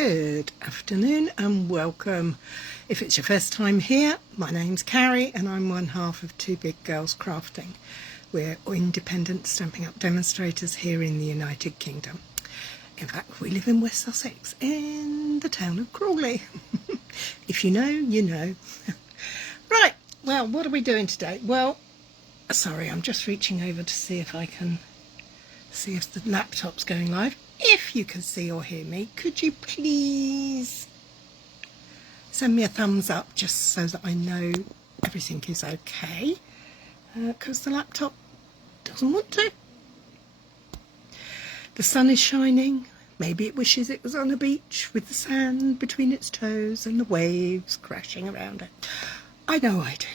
Good afternoon and welcome. If it's your first time here, my name's Cary and I'm one half of Two Big Girls Crafting. We're independent Stampin' Up! Demonstrators here in the United Kingdom. In fact, we live in West Sussex in the town of Crawley. If you know, you know. Right, well, what are we doing today? Well, sorry, I'm just reaching over to see if I can see if the laptop's going live. If you can see or hear me, could you please send me a thumbs up just so that I know everything is okay, because the laptop doesn't want to. The sun is shining. Maybe it wishes it was on a beach with the sand between its toes and the waves crashing around it. I know I do.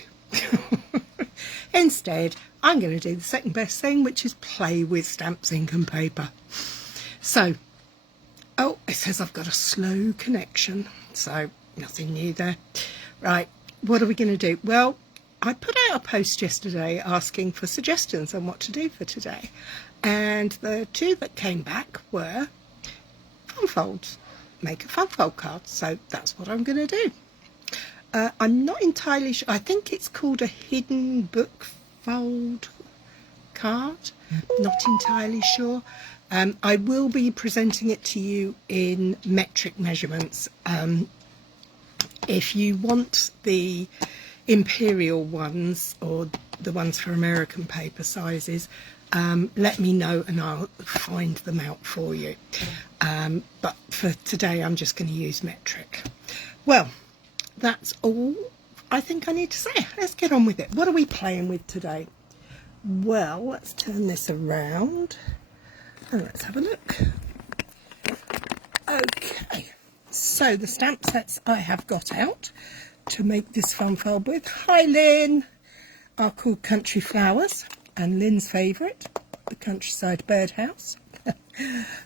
Instead, I'm going to do the second best thing, which is play with stamps, ink and paper. So, oh, it says I've got a slow connection, so nothing new there. Right, what are we going to do? Well, I put out a post yesterday asking for suggestions on what to do for today. And the two that came back were fun folds. Make a fun fold card. So that's what I'm going to do. I'm not entirely sure. I think it's called a hidden book fold card. Not entirely sure. I will be presenting it to you in metric measurements. If you want the imperial ones or the ones for American paper sizes, let me know and I'll find them out for you. But for today, I'm just going to use metric. Well, that's all I think I need to say. Let's get on with it. What are we playing with today? Well, let's turn this around. And let's have a look. Okay, so the stamp sets I have got out to make this fun fold with, hi Lynn, are called Country Flowers, and Lynn's favourite, the Countryside Birdhouse.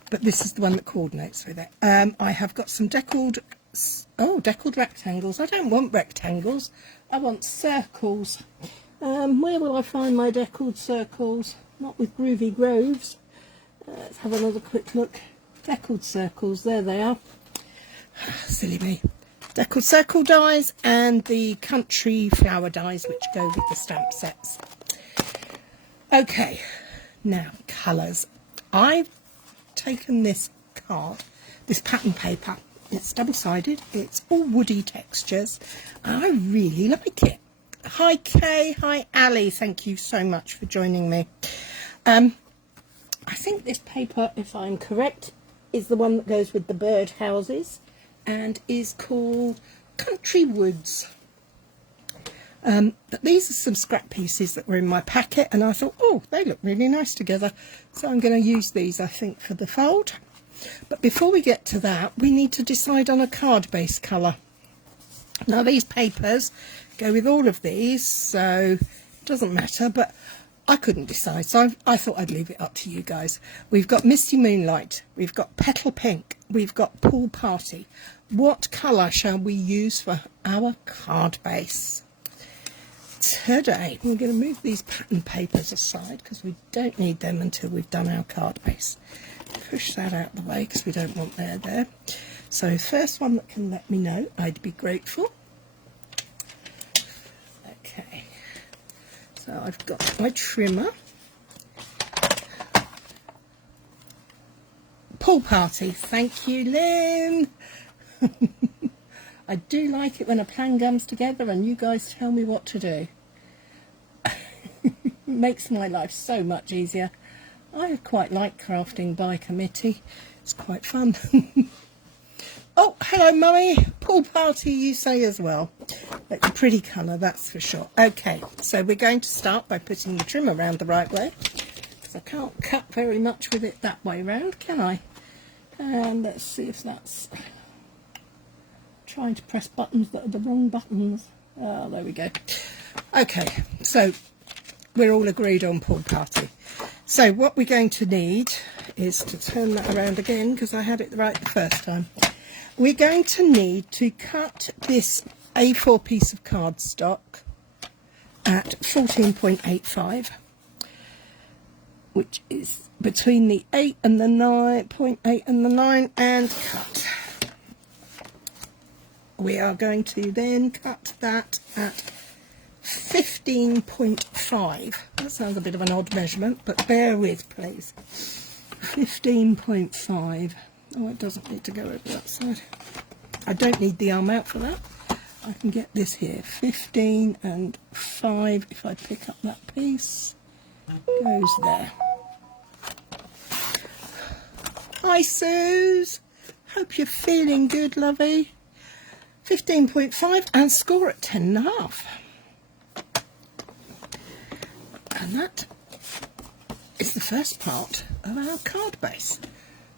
But this is the one that coordinates with it. I have got some deckled rectangles. I don't want rectangles, I want circles. Where will I find my deckled circles? Not with Groovy Groves. Let's have another quick look. Deckled circles, there they are. Silly me. Deckled circle dies and the country flower dies which go with the stamp sets. Okay, now colours. I've taken this card, this pattern paper. It's double-sided, it's all woody textures. I really like it. Hi Kay, hi Ali, thank you so much for joining me. I think this paper, if I'm correct, is the one that goes with the bird houses and is called Country Woods. But these are some scrap pieces that were in my packet and I thought, oh, they look really nice together. So I'm going to use these, I think, for the fold. But before we get to that, we need to decide on a card base colour. Now these papers go with all of these, so it doesn't matter, but I couldn't decide, so I thought I'd leave it up to you guys. We've got Misty Moonlight, we've got Petal Pink, we've got Pool Party. What colour shall we use for our card base? Today, we're going to move these pattern papers aside because we don't need them until we've done our card base. Push that out of the way because we don't want there. So first one that can let me know, I'd be grateful. Okay. So I've got my trimmer. Pool Party, thank you Lynn. I do like it when a plan comes together and you guys tell me what to do. Makes my life so much easier. I quite like crafting by committee, it's quite fun. Oh, hello Mummy, Pool Party you say as well. That's a pretty colour, that's for sure. Okay, so we're going to start by putting the trim around the right way, because I can't cut very much with it that way round, can I? And let's see if that's... Trying to press buttons that are the wrong buttons. Oh, there we go. Okay, so we're all agreed on Pool Party. So what we're going to need is to turn that around again, because I had it right the first time. We're going to need to cut this A4 piece of cardstock at 14.85, which is between the 8 and the 9.8 and the 9, and cut. we are going to then cut that at 15.5. That sounds a bit of an odd measurement, but bear with, please. 15.5. Oh, it doesn't need to go over that side. I don't need the arm out for that. I can get this here. 15 and 5. If I pick up that piece, goes there. Hi, Suze. Hope you're feeling good, lovey. 15.5 and score at 10.5. And that is the first part of our card base.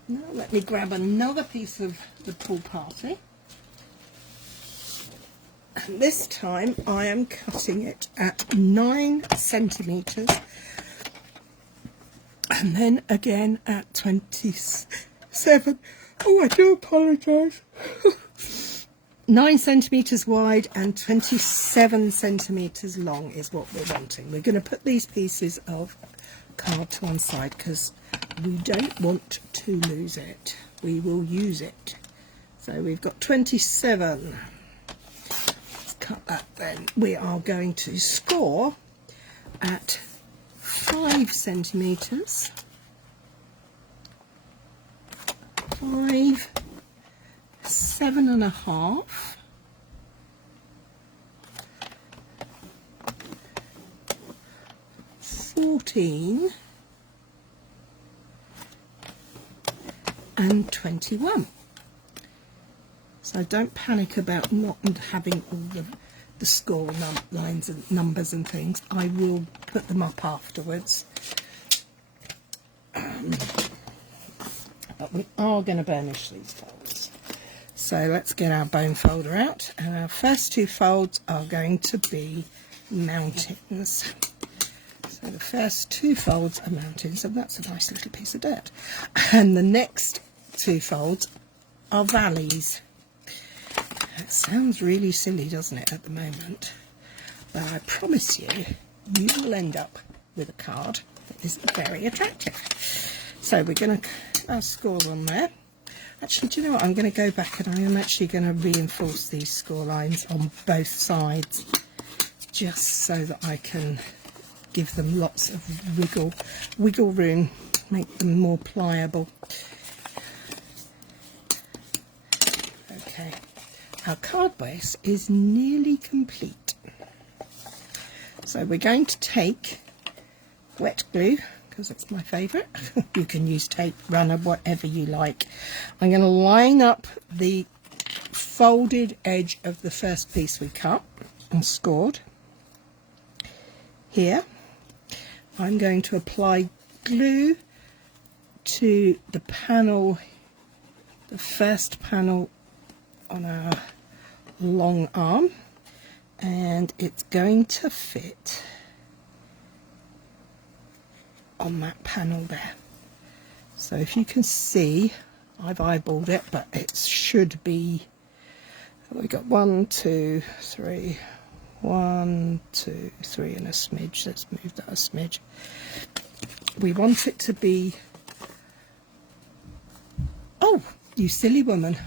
Now let me grab another piece of the pool party. And this time I am cutting it at 9 centimetres. And then again at 27. Oh, I do apologise. 9 centimetres wide and 27 centimetres long is what we're wanting. We're going to put these pieces of card to one side because we don't want to lose it. We will use it. So we've got 27. Let's cut that then. We are going to score at 5 centimetres. 5, 7.5, 14 and 21. So don't panic about not having all the score lines and numbers and things. I will put them up afterwards. But we are going to burnish these folds. So let's get our bone folder out, and our first 2 folds are going to be mountains. So the first 2 folds are mountains, so that's a nice little piece of dirt. And the next 2 folds are valleys. It sounds really silly, doesn't it, at the moment? But I promise you, you will end up with a card that is very attractive. So we're going to put our scores on there. Actually, do you know what? I'm going to go back and I am actually going to reinforce these score lines on both sides, just so that I can give them lots of wiggle room, make them more pliable. Okay, our card base is nearly complete. So we're going to take wet glue, because it's my favourite. You can use tape, runner, whatever you like. I'm going to line up the folded edge of the first piece we cut and scored. Here, I'm going to apply glue to the panel, the first panel on our long arm, and it's going to fit on that panel there. So if you can see, I've eyeballed it, but it should be, we've got 1, 2, 3, 1, 2, 3 and a smidge. Let's move that a smidge. We want it to be, oh, you silly woman.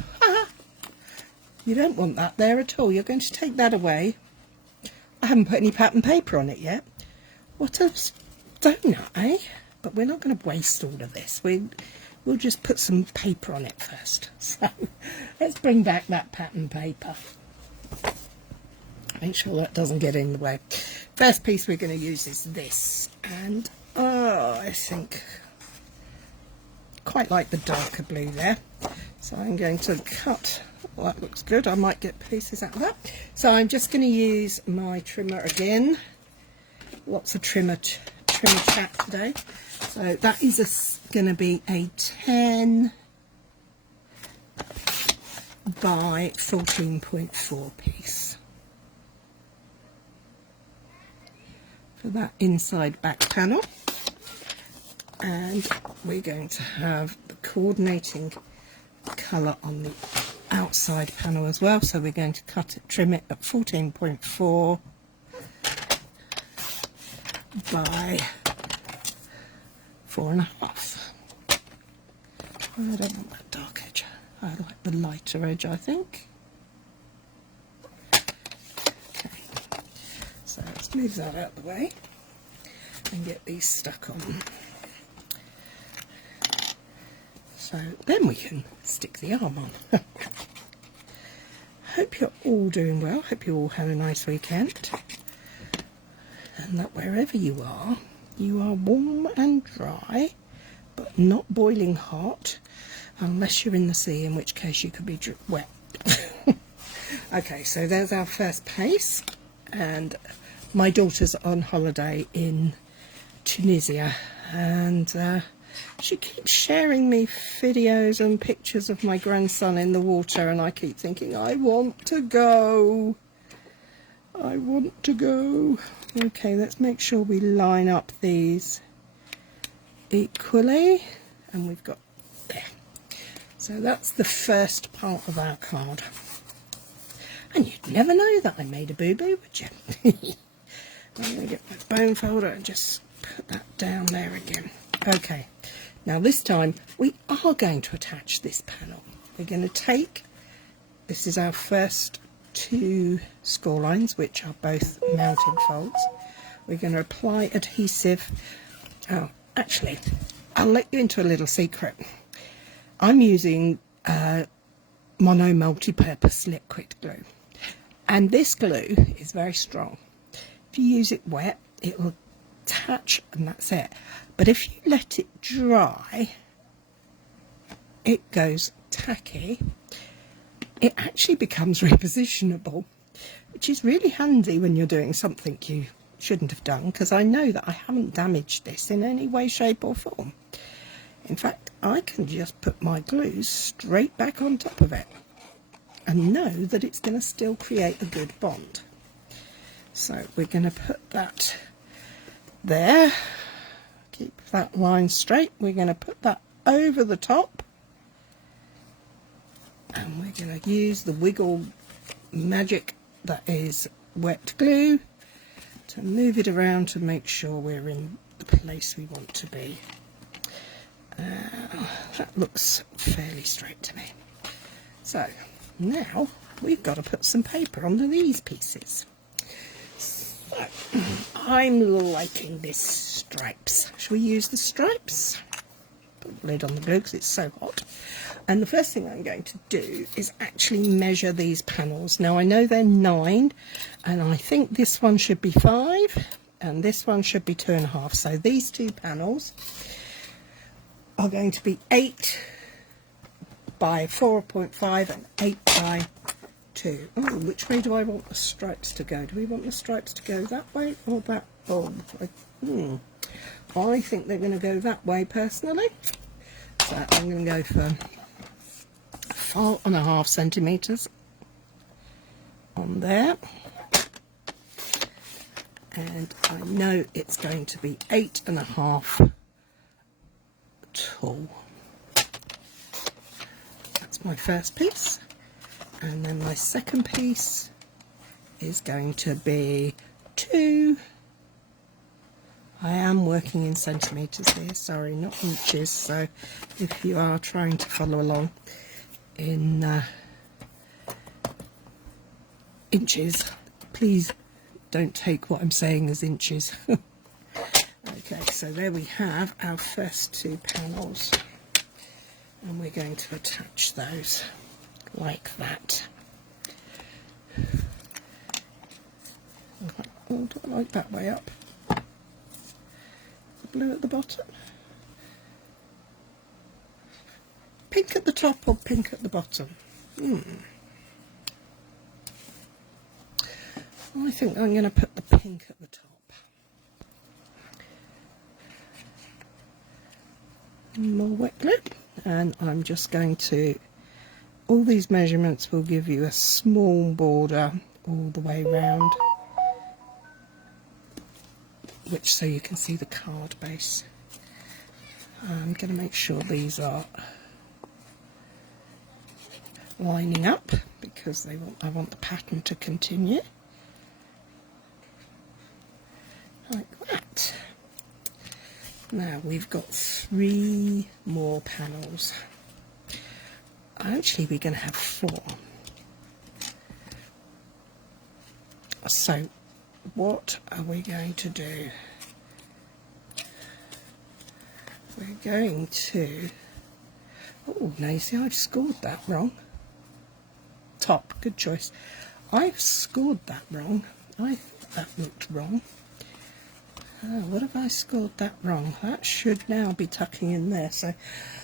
You don't want that there at all. You're going to take that away. I haven't put any pattern paper on it yet. What a donut, eh? But we're not going to waste all of this. We'll just put some paper on it first. So let's bring back that pattern paper. Make sure that doesn't get in the way. First piece we're going to use is this, and I think quite like the darker blue there. So I'm going to cut. Well, that looks good. I might get pieces out of that. So I'm just going to use my trimmer again. Lots of trimmer chat today. So that is going to be a 10 by 14.4 piece for that inside back panel, and we're going to have the coordinating colour on the outside panel as well. So we're going to trim it at 14.4 by 4.5. I don't want that dark edge. I like the lighter edge, I think. just move that out of the way and get these stuck on. So then we can stick the arm on. Hope you're all doing well. Hope you all had a nice weekend. And that wherever you are warm and dry, but not boiling hot, unless you're in the sea, in which case you could be wet. Okay, so there's our first pace, and my daughter's on holiday in Tunisia, and she keeps sharing me videos and pictures of my grandson in the water, and I keep thinking, I want to go. I want to go. Okay, let's make sure we line up these equally, and we've got there. So that's the first part of our card. And you'd never know that I made a boo-boo, would you? I'm going to get my bone folder and just put that down there again. Okay, now this time we are going to attach this panel. We're going to take, this is our first two score lines, which are both mounting folds. We're going to apply adhesive. Oh, actually, I'll let you into a little secret. I'm using mono multi-purpose liquid glue, and this glue is very strong. If you use it wet, it will attach and that's it. But if you let it dry, it goes tacky. It actually becomes repositionable, which is really handy when you're doing something you shouldn't have done, because I know that I haven't damaged this in any way, shape or form. In fact, I can just put my glue straight back on top of it and know that it's going to still create a good bond. So we're going to put that there, keep that line straight. We're going to put that over the top, and we're going to use the wiggle magic that is wet glue to move it around to make sure we're in the place we want to be. That looks fairly straight to me. So now we've got to put some paper onto these pieces. So I'm liking this stripes. Shall we use the stripes? Put the lid on the glue because it's so hot. And the first thing I'm going to do is actually measure these panels. Now I know they're 9, and I think this one should be 5 and this one should be 2.5. So these two panels are going to be 8 by 4.5 and 8 by 2. Oh, which way do I want the stripes to go? Do we want the stripes to go that way or that? Oh, I think they're going to go that way personally. So I'm going to go for 4.5 centimetres on there. And I know it's going to be 8.5 tall. That's my first piece, and then my second piece is going to be 2. I am working in centimetres here, sorry, not inches, so if you are trying to follow along in inches, please don't take what I'm saying as inches. Okay, so there we have our first two panels, and we're going to attach those like that. Oh, do I like that way up? The blue at the bottom? Pink at the top or pink at the bottom? I think I'm going to put the pink at the top. More wet glue, and I'm just going to, all these measurements will give you a small border all the way round, which so you can see the card base. I'm going to make sure these are lining up because I want the pattern to continue like that. Now we've got 3 more panels. Actually, we're going to have 4. So what are we going to do? We're going to... Oh, Nacy, I've scored that wrong. Top, good choice. I've scored that wrong. I thought that looked wrong. What have I scored that wrong? That should now be tucking in there. So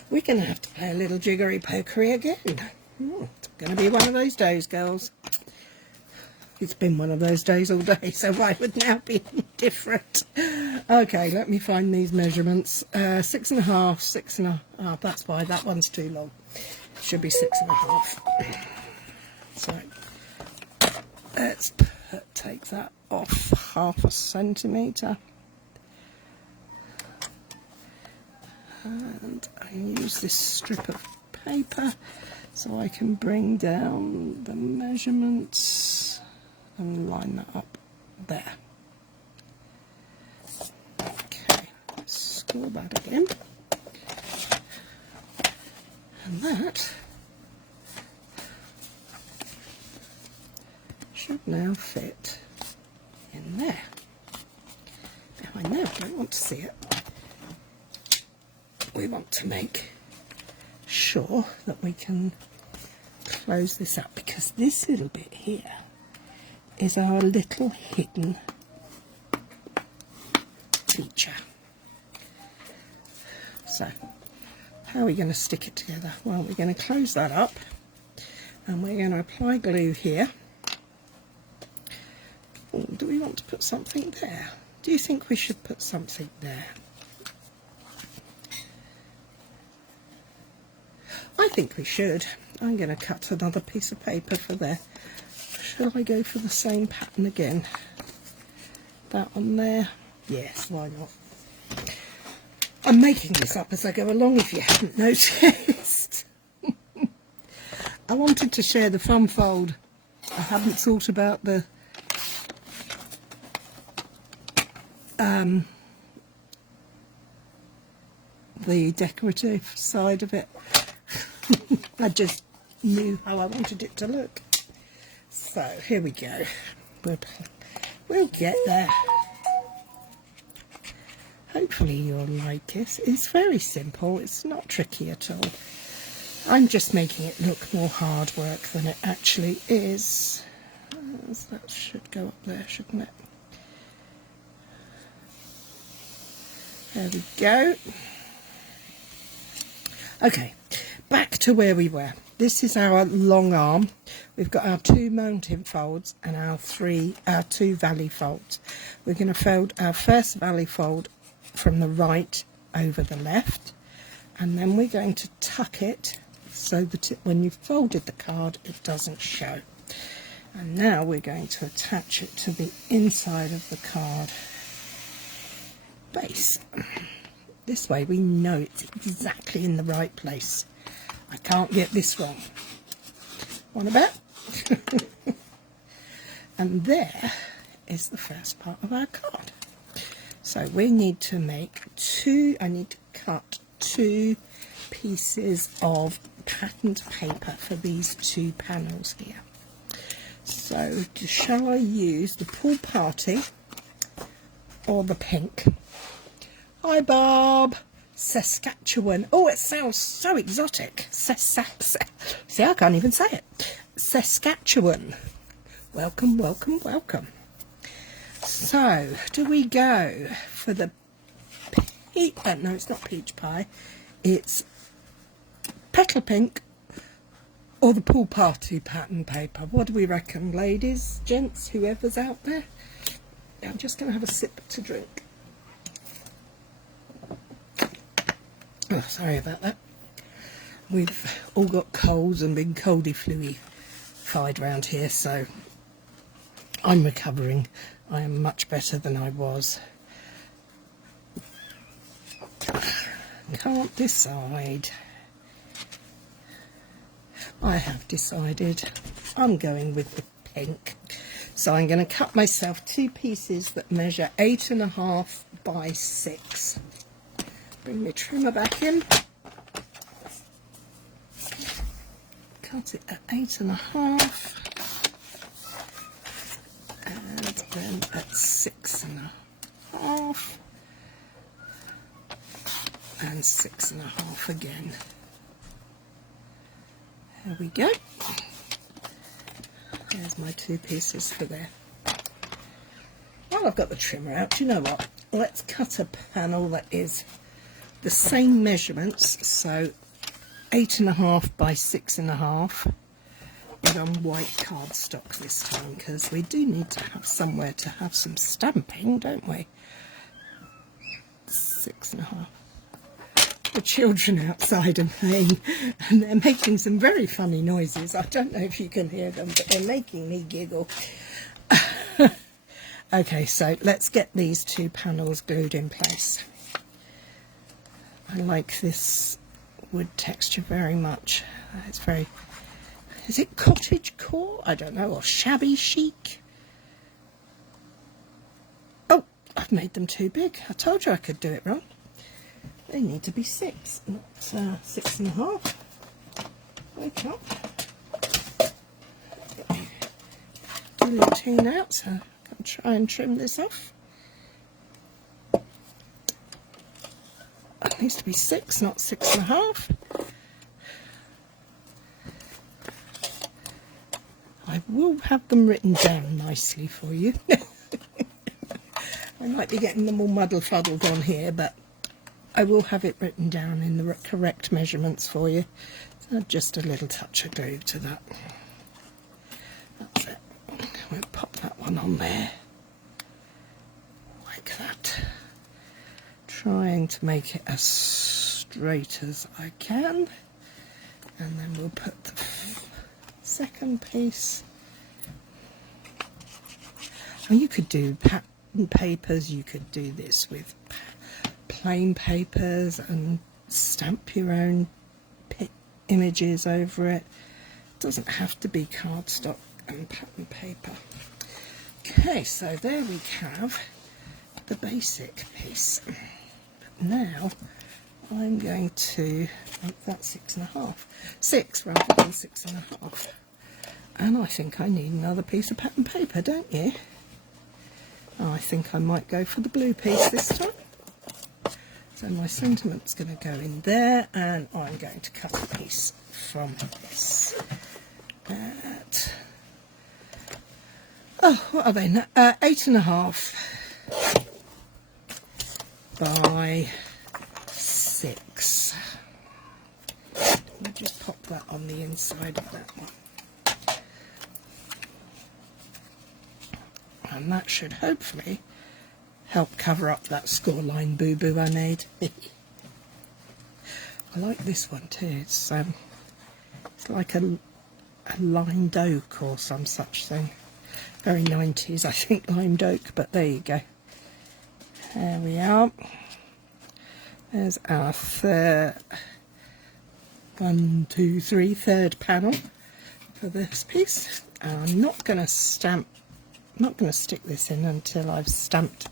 we're going to have to play a little jiggery pokery again. It's going to be one of those days, girls. It's been one of those days all day, so why would now be different? Okay, let me find these measurements. 6.5, 6.5. That's why that one's too long. Should be 6.5. So let's take that off 0.5 centimetre. And I use this strip of paper so I can bring down the measurements and line that up there. Okay, let's score that again. And that should now fit in there. Now I know I don't want to see it. We want to make sure that we can close this up, because this little bit here is our little hidden feature. So how are we going to stick it together? Well, we're going to close that up and we're going to apply glue here. Oh, do we want to put something there? Do you think we should put something there? I think we should. I'm going to cut another piece of paper for there. Shall I go for the same pattern again? That one there? Yes, why not? I'm making this up as I go along, if you haven't noticed. I wanted to share the fun fold. I haven't thought about the decorative side of it. I just knew how I wanted it to look. So here we go. We'll get there. Hopefully you'll like this. It's very simple. It's not tricky at all. I'm just making it look more hard work than it actually is. That should go up there, shouldn't it? There we go. Okay, back to where we were. This is our long arm. We've got our 2 mountain folds and our 2 valley folds. We're going to fold our first valley fold from the right over the left, and then we're going to tuck it so that when you've folded the card it doesn't show. And now we're going to attach it to the inside of the card base. This way we know it's exactly in the right place. I can't get this wrong. Want a bet? And there is the first part of our card. So we need to make I need to cut 2 pieces of patterned paper for these 2 panels here. So shall I use the pool party or the pink? Hi Bob! Saskatchewan. Oh, it sounds so exotic. See, I can't even say it. Saskatchewan. Welcome, welcome, welcome. So, do we go for the peach? No, it's not peach pie. It's petal pink or the pool party pattern paper. What do we reckon, ladies, gents, whoever's out there? I'm just going to have a sip to drink. Oh, sorry about that. We've all got colds and been coldy-fluey-fied round here, so I'm recovering. I am much better than I was. Can't decide. I have decided I'm going with the pink. So I'm going to cut myself 2 pieces that measure 8.5 by 6. Bring my trimmer back in. Cut it at 8.5. And them at 6.5 and 6.5 again. There we go. There's my 2 pieces for there. Well, I've got the trimmer out. Do you know what? Let's cut a panel that is the same measurements, so 8.5 by 6.5, but on white cardstock this time, because we do need to have somewhere to have some stamping, don't we? 6.5. The children outside are playing, and they're making some very funny noises. I don't know if you can hear them, but they're making me giggle. Okay, so let's get these 2 panels glued in place. I like this wood texture very much. It's very, is it cottage core? I don't know, or shabby chic. Oh, I've made them too big. I told you I could do it wrong. They need to be 6, not 6.5. Wake up. Guillotine out, so I can try and trim this off. It needs to be 6, not 6.5. I will have them written down nicely for you. I might be getting them all muddle-fuddled on here, but I will have it written down in the correct measurements for you. So just a little touch of glue to that. That's it. We'll pop that one on there. Like that. Trying to make it as straight as I can. And then we'll put the second piece. Well, you could do pattern papers, you could do this with plain papers and stamp your own images over it. It doesn't have to be cardstock and pattern paper. Okay, so there we have the basic piece. But now I'm going to make that 6.5. 6 rather than 6.5. And I think I need another piece of pattern paper, don't you? Oh, I think I might go for the blue piece this time. So my sentiment's going to go in there, and I'm going to cut a piece from this. Oh, what are they now? 8.5 by 6. We'll just pop that on the inside of that one. And that should hopefully help cover up that scoreline boo-boo I made. I like this one too. It's like a limed oak or some such thing. Very 90s, I think, limed oak, but there you go. There we are. There's our third panel for this piece. I'm not going to stick this in until I've stamped.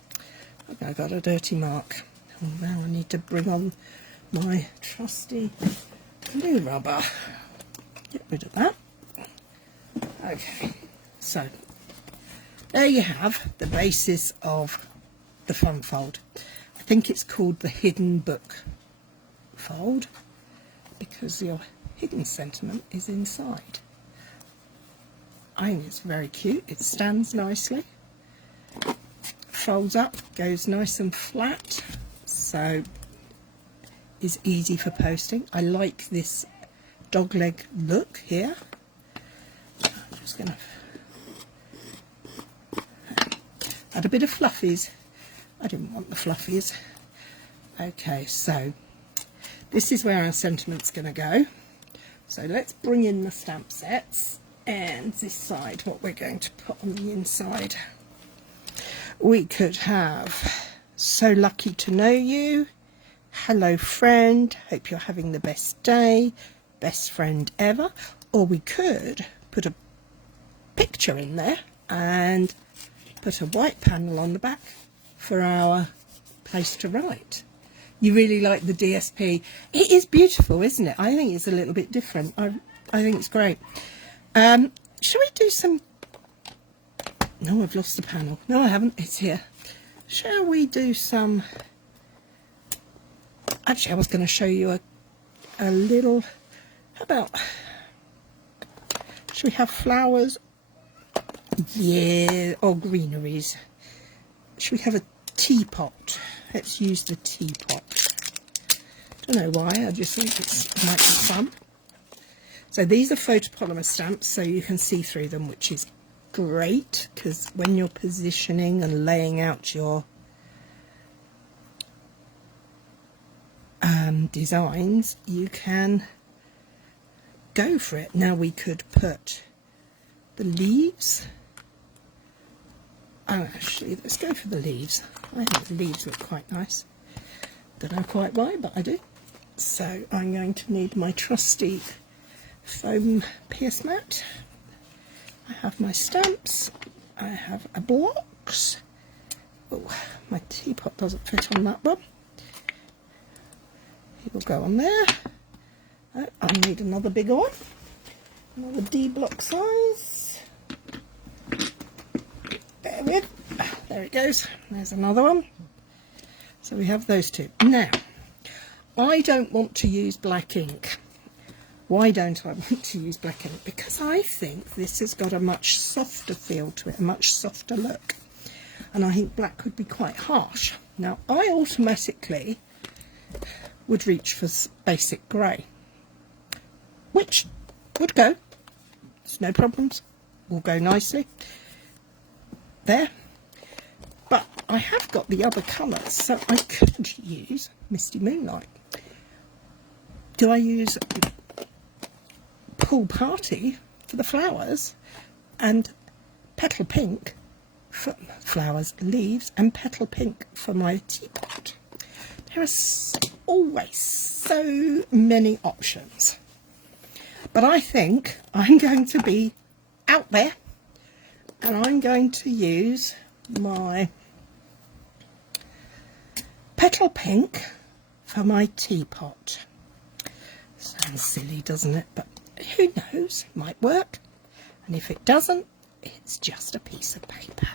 Okay, I got a dirty mark. And now I need to bring on my trusty glue rubber. Get rid of that. Okay, so there you have the basis of the fun fold. I think it's called the hidden book fold because your hidden sentiment is inside. I think it's very cute. It stands nicely, folds up, goes nice and flat, so is easy for posting. I like this dogleg look here. I'm just going to add a bit of fluffies. I didn't want the fluffies. Okay, so this is where our sentiment's going to go. So let's bring in the stamp sets and decide what we're going to put on the inside. We could have "So lucky to know you," "Hello friend, hope you're having the best day," "Best friend ever," or we could put a picture in there and put a white panel on the back for our place to write. You really like the DSP. It is beautiful, isn't it? I think it's a little bit different. I think it's great. Shall we do some No, I've lost the panel. No, I haven't. It's here. Shall we do some... Actually, I was going to show you a little... How about... Should we have flowers? Yeah, or greeneries. Should we have a teapot? Let's use the teapot. Don't know why, I just think it might be fun. So these are photopolymer stamps, so you can see through them, which is great, because when you're positioning and laying out your designs, you can go for it. Now we could put the leaves. Oh, actually, let's go for the leaves. I think the leaves look quite nice. Don't know quite why, but I do. So I'm going to need my trusty foam pierce mat. I have my stamps. I have a box. Oh, my teapot doesn't fit on that one. It will go on there. Oh, I need another bigger one. Another D block size. There it goes. There's another one. So we have those two. Now, I don't want to use black ink. Why don't I want to use black ink? Because I think this has got a much softer feel to it, a much softer look. And I think black would be quite harsh. Now, I automatically would reach for basic grey, which would go. There's no problems. Will go nicely. There. But I have got the other colours, so I could use Misty Moonlight. Do I use Pool Party for the flowers and Petal Pink for flowers, leaves, and Petal Pink for my teapot? There are always so many options. But I think I'm going to be out there and I'm going to use my Petal Pink for my teapot. Sounds silly, doesn't it? But who knows? Might work. And if it doesn't, it's just a piece of paper.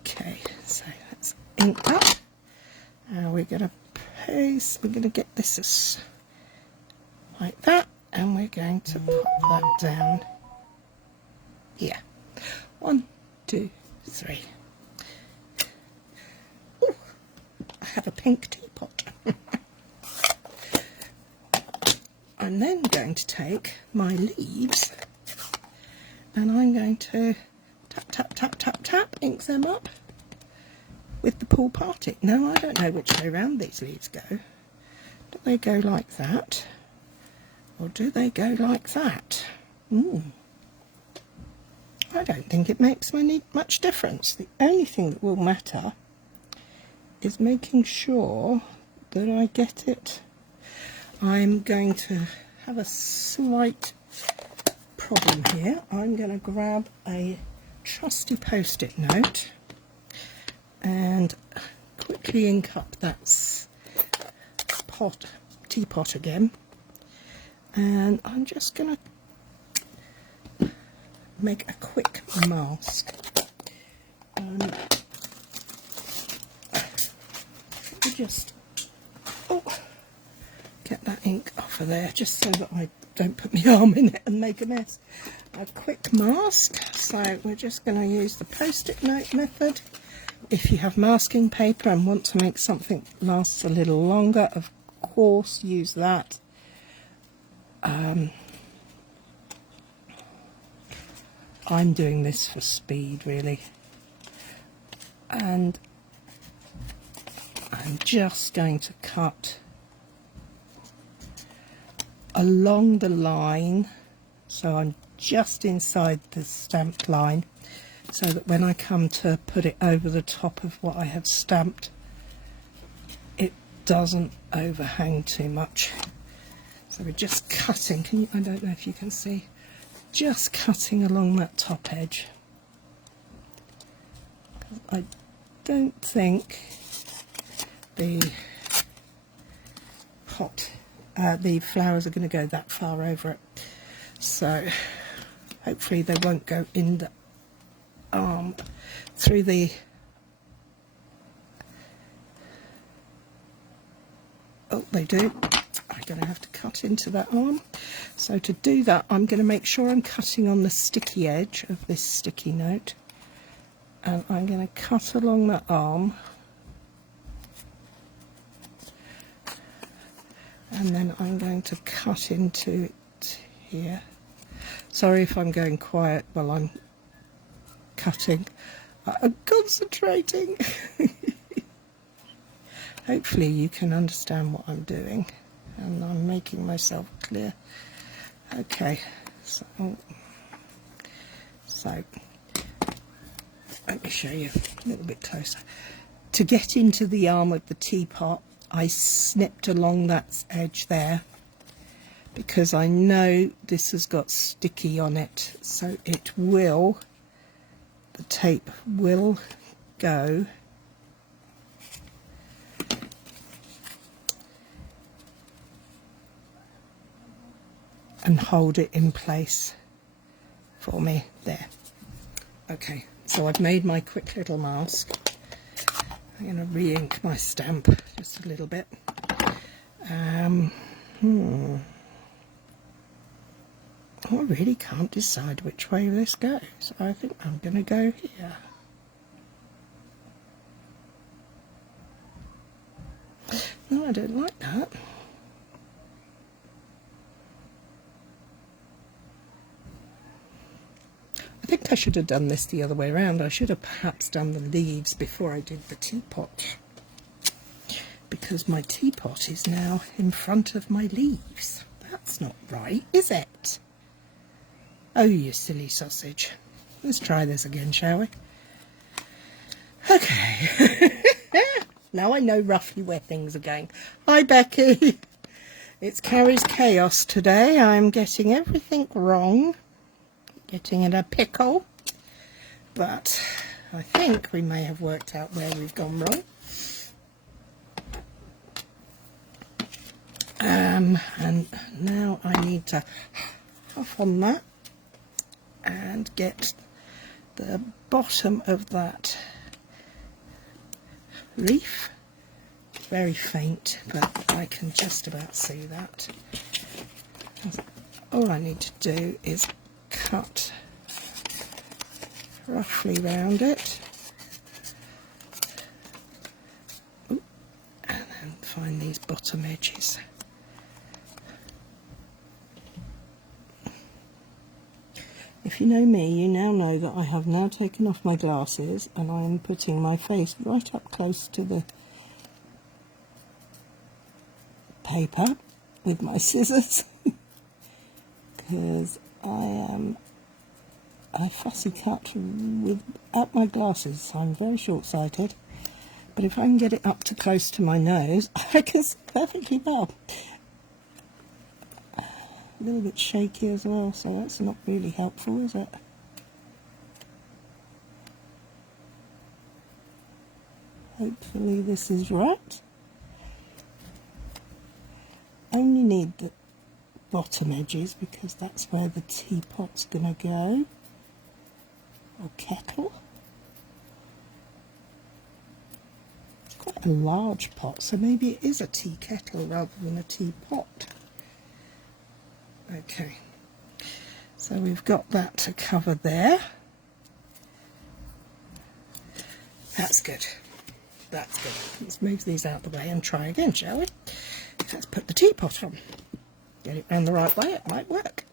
Okay, so let's ink up. Now we're going to paste. We're going to get this as like that, and we're going to pop that down here. 1, 2, 3. Ooh, I have a pink teapot. I'm then going to take my leaves and I'm going to tap, tap, tap, tap, tap, ink them up with the Pool Party. Now, I don't know which way round these leaves go. Do they go like that? Or do they go like that? I don't think it makes much difference. The only thing that will matter is making sure that I get it. I'm going to have a slight problem here. I'm going to grab a trusty post-it note and quickly ink up that teapot again. And I'm just going to make a quick mask. Just get that ink off of there, just so that I don't put my arm in it and make a mess. A quick mask. So we're just going to use the post-it note method. If you have masking paper and want to make something last a little longer, of course use that. I'm doing this for speed, really, and I'm just going to cut along the line, so I'm just inside the stamped line, so that when I come to put it over the top of what I have stamped, it doesn't overhang too much. So we're just cutting. I don't know if you can see, just cutting along that top edge. I don't think the flowers are going to go that far over it, so hopefully they won't go in arm through the... Oh, they do. I'm going to have to cut into that arm. So to do that, I'm going to make sure I'm cutting on the sticky edge of this sticky note. And I'm going to cut along that arm. And then I'm going to cut into it here. Sorry if I'm going quiet while I'm cutting. I'm concentrating. Hopefully you can understand what I'm doing, and I'm making myself clear. Okay, so let me show you a little bit closer. To get into the arm of the teapot, I snipped along that edge there because I know this has got sticky on it, so it will, the tape will go and hold it in place for me there. Okay, so I've made my quick little mask. I'm going to re-ink my stamp just a little bit. I really can't decide which way this goes. I think I'm going to go here. No, I don't like that. I think I should have done this the other way around. I should have perhaps done the leaves before I did the teapot, because my teapot is now in front of my leaves. That's not right, is it? Oh, you silly sausage. Let's try this again, shall we? Okay. Now I know roughly where things are going. Hi, Becky. It's Cary's Chaos today. I'm getting everything wrong. Getting in a pickle. But I think we may have worked out where we've gone wrong. And now I need to off on that and get the bottom of that leaf. Very faint, but I can just about see that. All I need to do is cut roughly round it. Ooh, and then find these bottom edges. If you know me, you now know that I have now taken off my glasses and I am putting my face right up close to the paper with my scissors because I fussy cut without my glasses. I'm very short-sighted, but if I can get it up to close to my nose, I can see perfectly well. A little bit shaky as well, so that's not really helpful, is it? Hopefully this is right. Only need the bottom edges because that's where the teapot's going to go, or kettle. It's quite a large pot, so maybe it is a tea kettle rather than a teapot. Okay, so we've got that to cover there. That's good. That's good. Let's move these out the way and try again, shall we? Let's put the teapot on. Get it round the right way, it might work.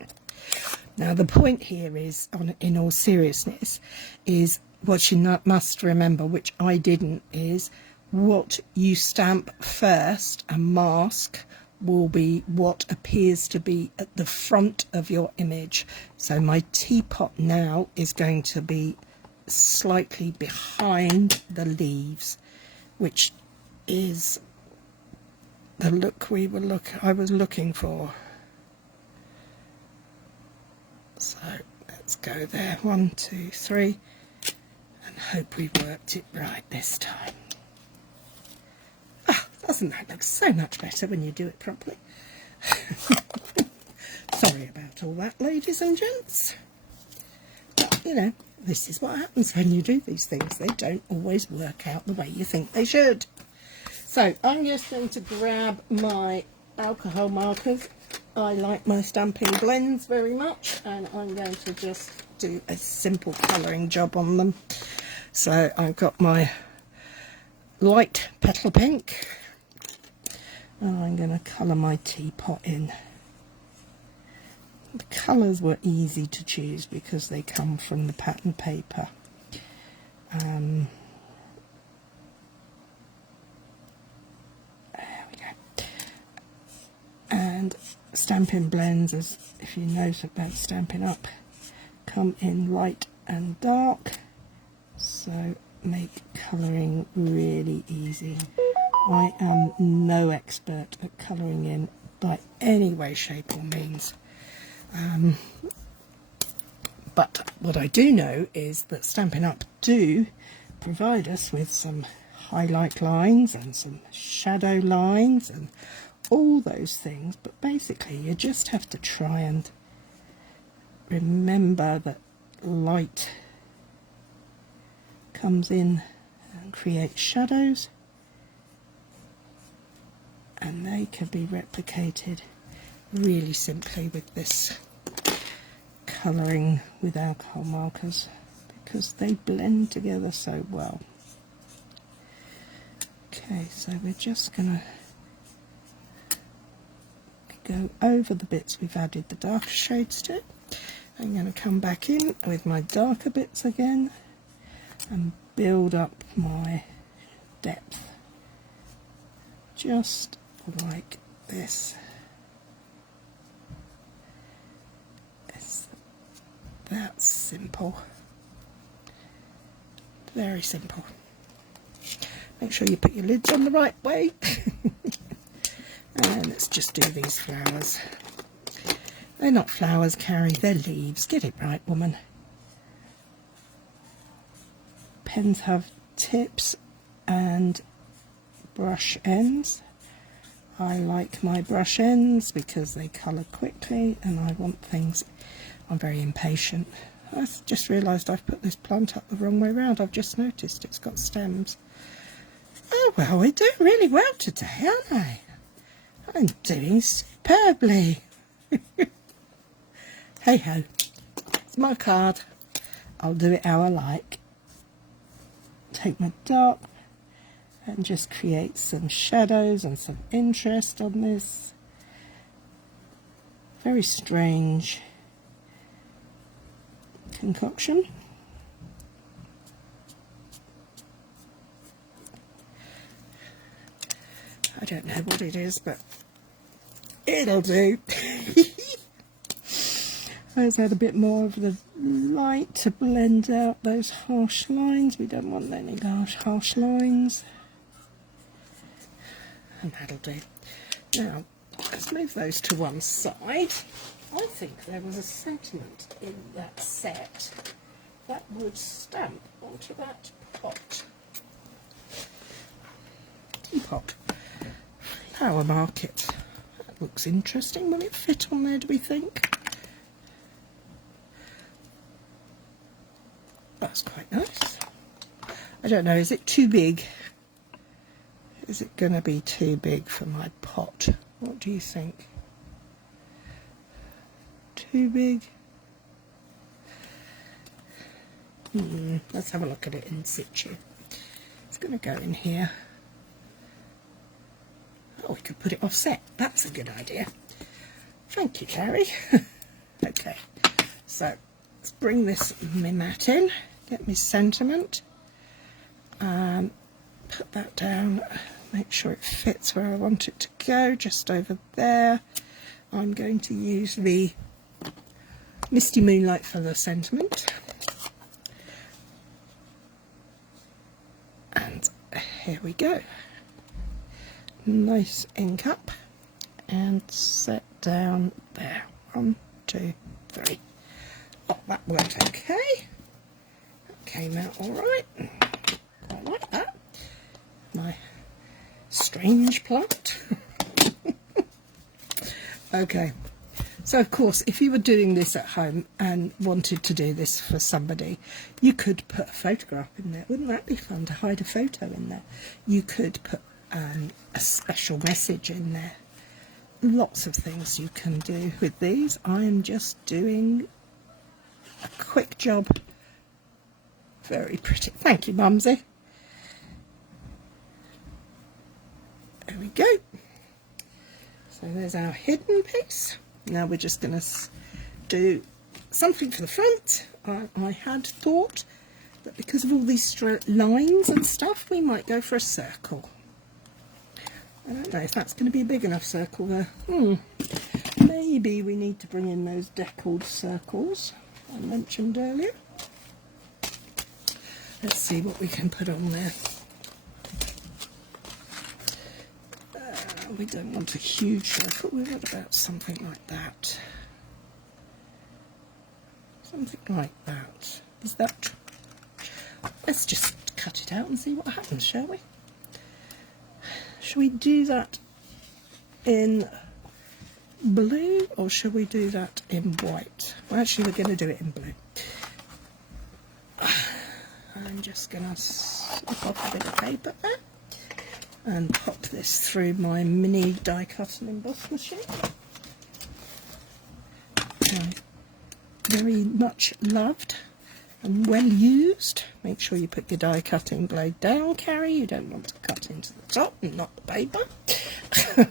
Now the point here is, in all seriousness, is what you must remember, which I didn't, is what you stamp first and mask will be what appears to be at the front of your image. So my teapot now is going to be slightly behind the leaves, which is the look I was looking for. So let's go there, 1, 2, 3, and hope we worked it right this time. Ah, doesn't that look so much better when you do it properly? Sorry about all that, ladies and gents. But, you know, this is what happens when you do these things. They don't always work out the way you think they should. So I'm just going to grab my alcohol markers. I like my stamping blends very much, and I'm going to just do a simple colouring job on them. So I've got my light petal pink, and I'm going to colour my teapot in. The colours were easy to choose because they come from the pattern paper. There we go. And Stampin' Blends, as if you know about Stampin' Up, come in light and dark, so make colouring really easy. I am no expert at colouring in by any way, shape or means. But what I do know is that Stampin' Up do provide us with some highlight lines and some shadow lines and all those things, but basically you just have to try and remember that light comes in and creates shadows, and they can be replicated really simply with this colouring with alcohol markers because they blend together so well. Okay, so we're just going to go over the bits we've added the darker shades to. I'm going to come back in with my darker bits again and build up my depth just like this. It's that simple. Very simple. Make sure you put your lids on the right way. And let's just do these flowers. They're not flowers, Cary, they're leaves. Get it right, woman. Pens have tips and brush ends. I like my brush ends because they colour quickly and I want things. I'm very impatient. I've just realised I've put this plant up the wrong way round. I've just noticed it's got stems. Oh well, we're doing really well today, aren't I? I'm doing superbly. Hey ho, it's my card. I'll do it how I like. Take my dot and just create some shadows and some interest on this. Very strange concoction. I don't know what it is, but it'll do. Let's add a bit more of the light to blend out those harsh lines. We don't want any harsh lines. And that'll do. Now, let's move those to one side. I think there was a sentiment in that set that would stamp onto that pot. Teapot. Flower market. That looks interesting. Will it fit on there, do we think? That's quite nice. I don't know, is it too big? Is it going to be too big for my pot? What do you think? Too big? Let's have a look at it in situ. It's going to go in here. Oh, we could put it offset. That's a good idea. Thank you, Cary. Okay, so let's bring this mat in. Get me sentiment. Put that down. Make sure it fits where I want it to go, just over there. I'm going to use the Misty Moonlight for the sentiment. And here we go. Nice ink up and set down there. 1, 2, 3. Oh, that worked okay. That came out all right. Quite like that. My strange plant. Okay, So of course, if you were doing this at home and wanted to do this for somebody, you could put a photograph in there. Wouldn't that be fun to hide a photo in there? You could put a special message in there. Lots of things you can do with these. I am just doing a quick job. Very pretty. Thank you, Mumsy. There we go. So there's our hidden piece. Now we're just going to do something for the front. I had thought that because of all these straight lines and stuff, we might go for a circle. I don't know if that's going to be a big enough circle there. Maybe we need to bring in those deckled circles I mentioned earlier. Let's see what we can put on there. We don't want a huge circle. We've got about something like that. Something like that. Is that... Let's just cut it out and see what happens, shall we? Shall we do that in blue or shall we do that in white? Well, actually, we're going to do it in blue. I'm just going to slip off a bit of paper there and pop this through my mini die cut and emboss machine. Very much loved and well used. Make sure you put your die cutting blade down, Cary. You don't want to cut into the top and not the paper. There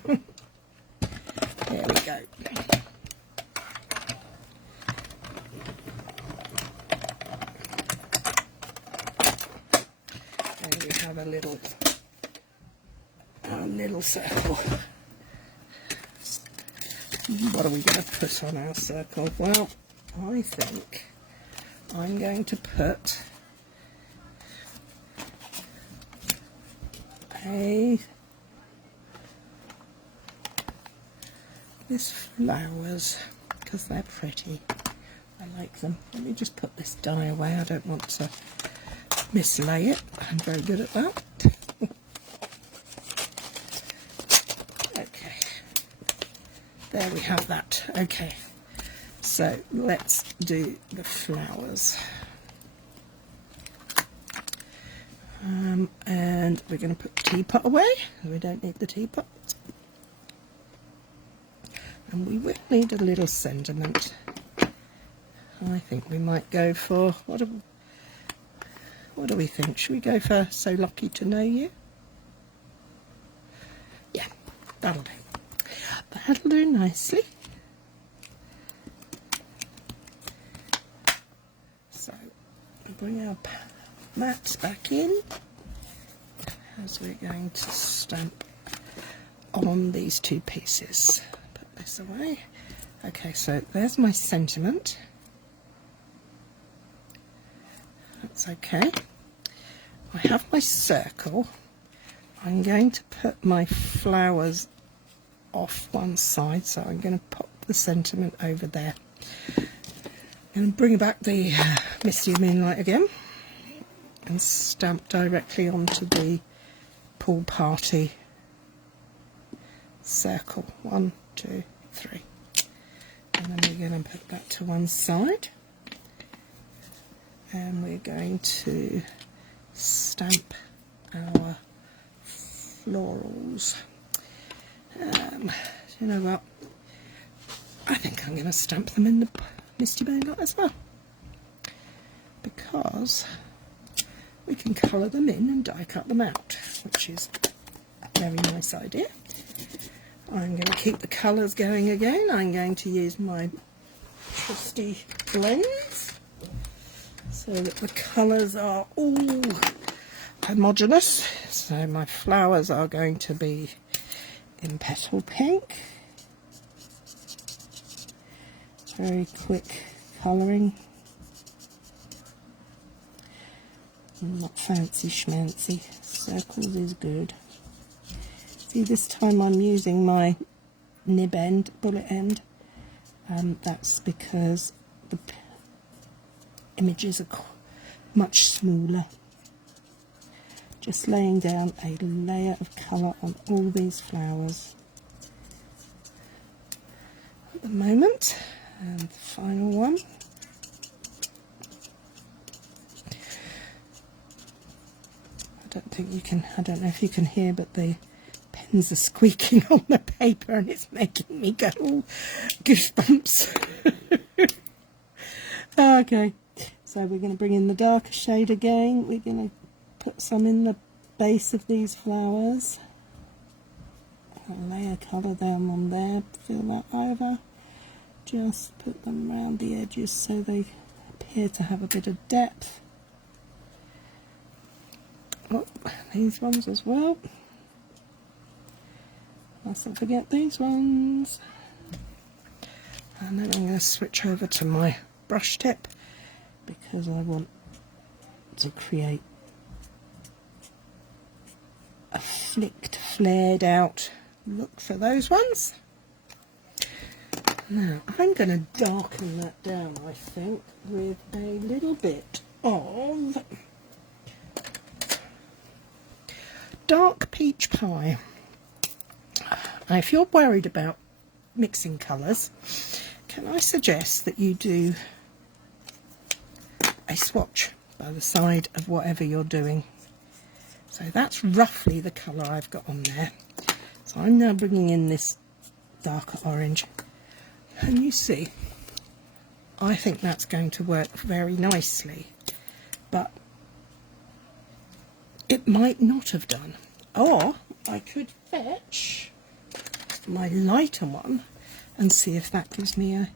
we go. There we have a little circle. What are we going to put on our circle? Well, I think I'm going to put this flowers because they're pretty. I like them. Let me just put this die away. I don't want to mislay it. I'm very good at that. Okay, there we have that. Okay, so let's do the flowers. And we're going to put the teapot away. We don't need the teapot. And we will need a little sentiment. I think we might go for, what do we think? Should we go for So Lucky to Know You? Yeah, that'll do. That'll do nicely. So, bring our mat back in as we're going to stamp on these two pieces. Put this away. Okay, so there's my sentiment. That's okay. I have my circle. I'm going to put my flowers off one side, so I'm going to pop the sentiment over there. And bring back the Misty Moonlight again and stamp directly onto the pool party circle. 1, 2, 3. And then we're going to put that to one side. And we're going to stamp our florals. You know what? I think I'm going to stamp them in the Misty Moonlight as well, because we can colour them in and die cut them out, which is a very nice idea. I'm going to keep the colours going again. I'm going to use my trusty blends so that the colours are all homogeneous. So my flowers are going to be in Petal Pink. Very quick colouring. Not fancy schmancy. Circles is good. See, this time I'm using my nib end, bullet end. That's because the images are much smaller. Just laying down a layer of colour on all these flowers. the moment. And the final one. I don't know if you can hear, but the pens are squeaking on the paper and it's making me go all goosebumps. Okay, so we're going to bring in the darker shade again. We're going to put some in the base of these flowers. I'll lay a colour down on there, fill that over. Just put them around the edges so they appear to have a bit of depth. Oh, these ones as well. Mustn't forget these ones. And then I'm going to switch over to my brush tip because I want to create a flicked, flared out look for those ones. Now I'm going to darken that down, I think, with a little bit of dark peach pie. Now, if you're worried about mixing colours, can I suggest that you do a swatch by the side of whatever you're doing? So that's roughly the colour I've got on there. So I'm now bringing in this darker orange. And you see, I think that's going to work very nicely. But it might not have done. Or I could fetch my lighter one and see if that gives me a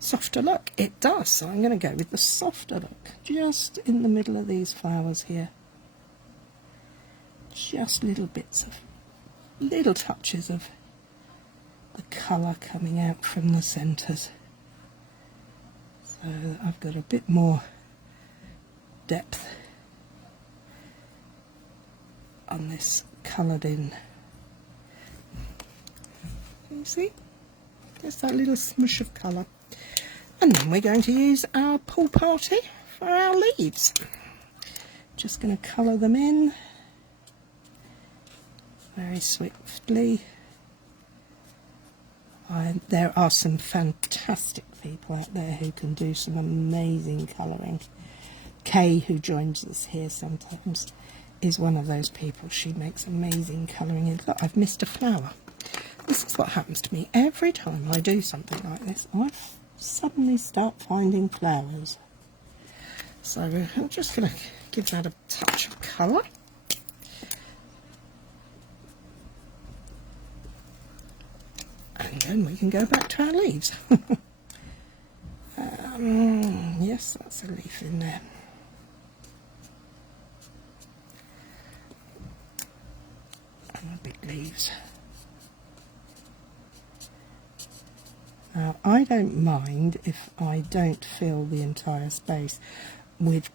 softer look. It does, so I'm going to go with the softer look, just in the middle of these flowers here. Just little bits of, little touches of the colour coming out from the centres. So I've got a bit more depth on this coloured in. Can you see? Just that little smush of colour. And then we're going to use our pool party for our leaves. Just going to colour them in very swiftly. There are some fantastic people out there who can do some amazing colouring. Kay, who joins us here sometimes, is one of those people. She makes amazing colouring. Look, I've missed a flower. This is what happens to me every time I do something like this. I suddenly start finding flowers. So I'm just going to give that a touch of colour. And then we can go back to our leaves. Yes, that's a leaf in there. And the big leaves. Now, I don't mind if I don't fill the entire space with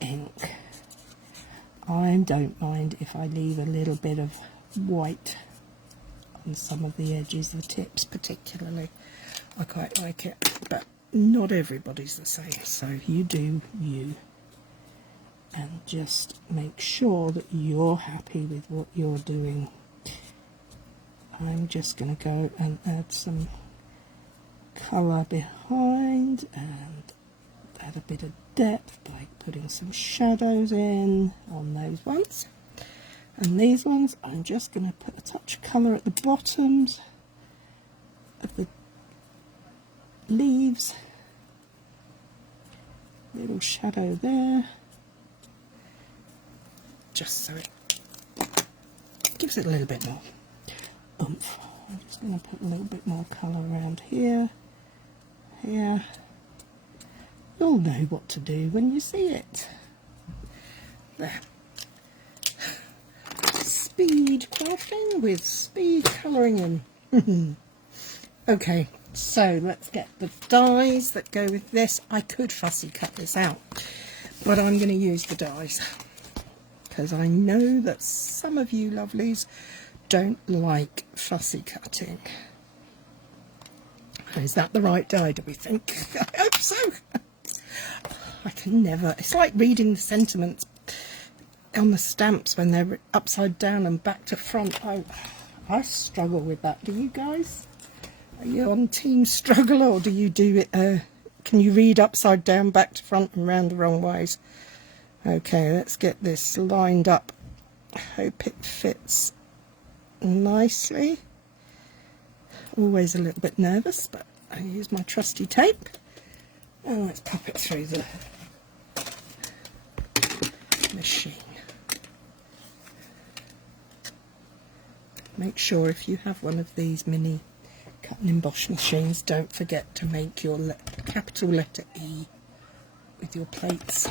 ink. I don't mind if I leave a little bit of white on some of the edges, the tips particularly. I quite like it, but not everybody's the same, so you do you. And just make sure that you're happy with what you're doing. I'm just going to go and add some colour behind and add a bit of depth by putting some shadows in on those ones. And these ones, I'm just going to put a touch of colour at the bottoms of the leaves. Little shadow there. Just so it gives it a little bit more oomph. I'm just going to put a little bit more colour around here, here. You'll know what to do when you see it. There. Speed crafting with speed colouring in. Okay, so let's get the dies that go with this. I could fussy cut this out, but I'm going to use the dies because I know that some of you lovelies don't like fussy cutting. Is that the right die, do we think? I hope so. I can never, it's like reading the sentiments on the stamps when they're upside down and back to front. I struggle with that. Do you guys? Are you on Team Struggle, or do you do it, can you read upside down, back to front and round the wrong ways? Okay, let's get this lined up. Hope it fits nicely. Always a little bit nervous, but I use my trusty tape. And let's pop it through the machine. Make sure if you have one of these mini cut and emboss machines, don't forget to make your capital letter E with your plates.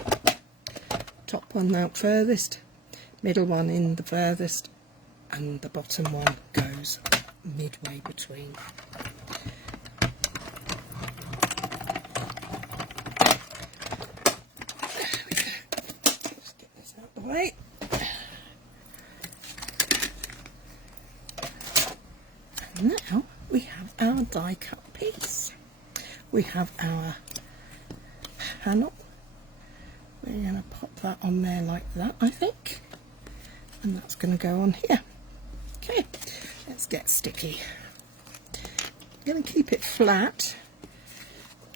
Top one out furthest, middle one in the furthest, and the bottom one goes midway between. There we go. Let's get this out of the way. And now we have our die cut piece. We have our panel. We're going to pop that on there like that, I think. And that's going to go on here. Okay, let's get sticky. I'm going to keep it flat.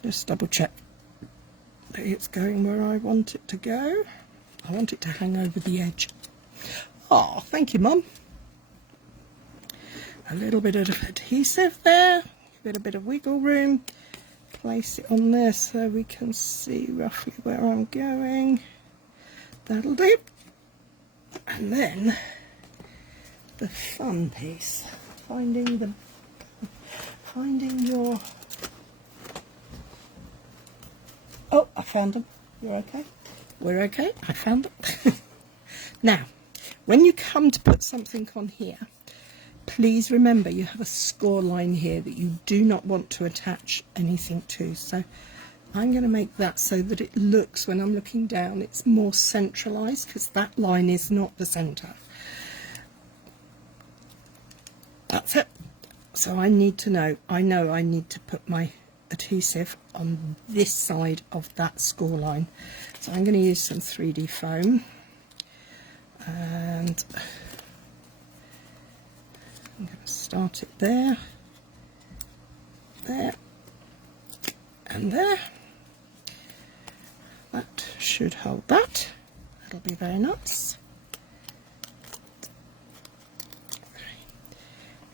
Just double check that it's going where I want it to go. I want it to hang over the edge. Oh, thank you, Mum. A little bit of adhesive there, give it a bit of wiggle room. Place it on there so we can see roughly where I'm going. That'll do. And then the fun piece, finding your. Oh, I found them. You're okay? We're okay. I found them. Now, when you come to put something on here, please remember you have a score line here that you do not want to attach anything to. So I'm going to make that so that it looks, when I'm looking down, it's more centralised, because that line is not the centre. That's it. So I need to know, I know I need to put my adhesive on this side of that score line. So I'm going to use some 3D foam. And I'm going to start it there, there, and there. That should hold that. That'll be very nice.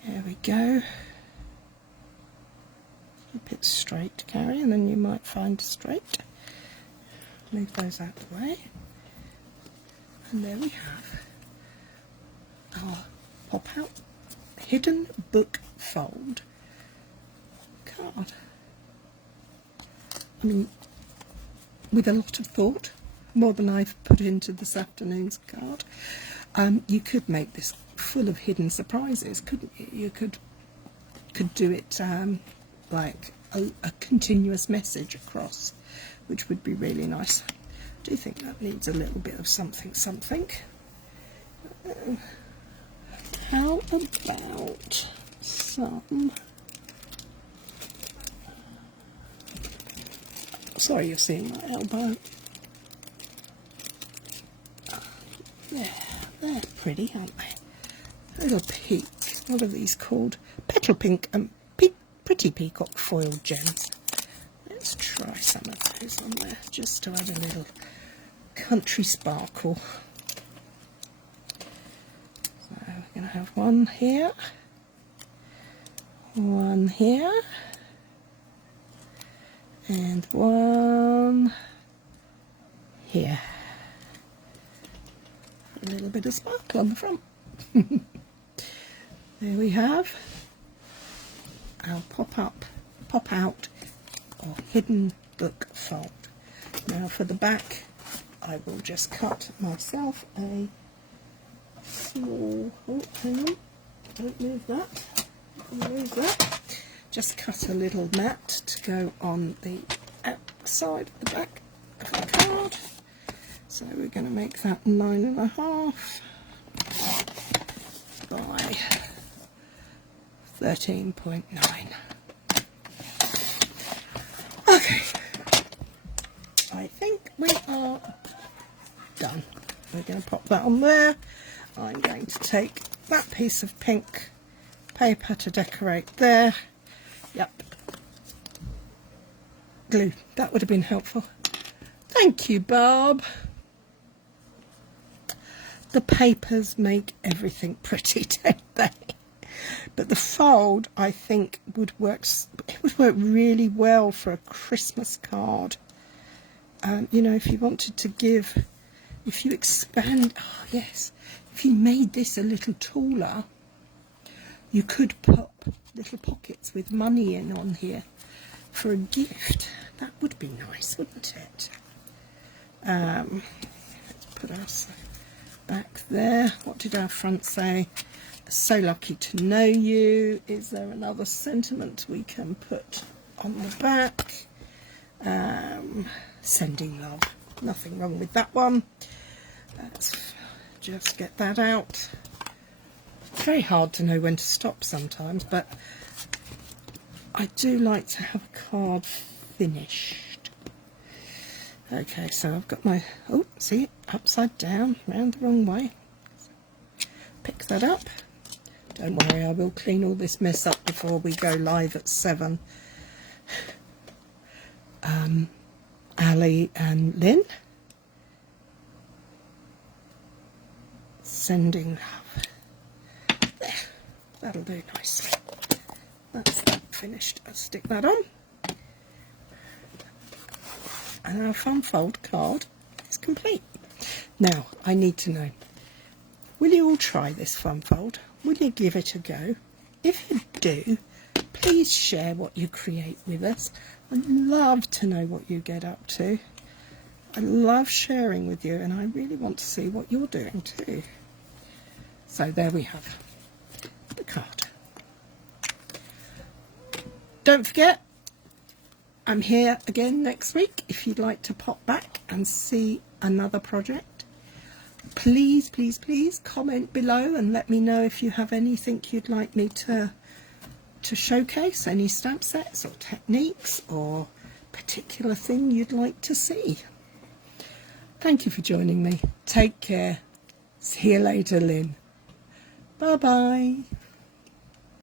There we go. Keep it straight, Cary, and then you might find straight. Move those out of the way. And there we have our pop-out hidden book fold card. I mean, with a lot of thought, more than I've put into this afternoon's card. You could make this full of hidden surprises, couldn't you? You could do it like a continuous message across, which would be really nice. I do think that needs a little bit of something. How about some... Sorry, you're seeing my elbow. There, they're pretty, aren't they? Little peak. What are these called? Petal pink and pretty peacock foiled gems. Let's try some of those on there, just to add a little country sparkle. So we're going to have one here, and one here. A little bit of sparkle on the front. There we have our pop out or hidden book fold. Now for the back, I will just cut myself a small, oh hang on, don't move that, move that. Just cut a little mat to go on the outside of the back of the card. So we're going to make that 9.5 by 13.9. Okay, I think we are done. We're going to pop that on there. I'm going to take that piece of pink paper to decorate there, Yep. Glue. That would have been helpful. Thank you, Bob. The papers make everything pretty, don't they? But the fold, I think, would work. It would work really well for a Christmas card. You know, if you wanted to give, if you expand, oh yes, if you made this a little taller, you could pop little pockets with money in on here for a gift. That would be nice, wouldn't it? Let's put us back there. What did our front say? So lucky to know you. Is there another sentiment we can put on the back? Sending love. Nothing wrong with that one. Let's just get that out. It's very hard to know when to stop sometimes, but I do like to have a card finished. Okay, so I've got my, oh, see, upside down, round the wrong way. Pick that up. Don't worry, I will clean all this mess up before we go live at 7. Ali and Lynn. Sending love. There, that'll do nicely. That's that finished. I'll stick that on. And our fun fold card is complete. Now, I need to know, will you all try this fun fold? Will you give it a go? If you do, please share what you create with us. I'd love to know what you get up to. I love sharing with you, and I really want to see what you're doing too. So there we have the card. Don't forget, I'm here again next week if you'd like to pop back and see another project. Please, please, please comment below and let me know if you have anything you'd like me to showcase, any stamp sets or techniques or particular thing you'd like to see. Thank you for joining me. Take care. See you later, Lynn. Bye-bye.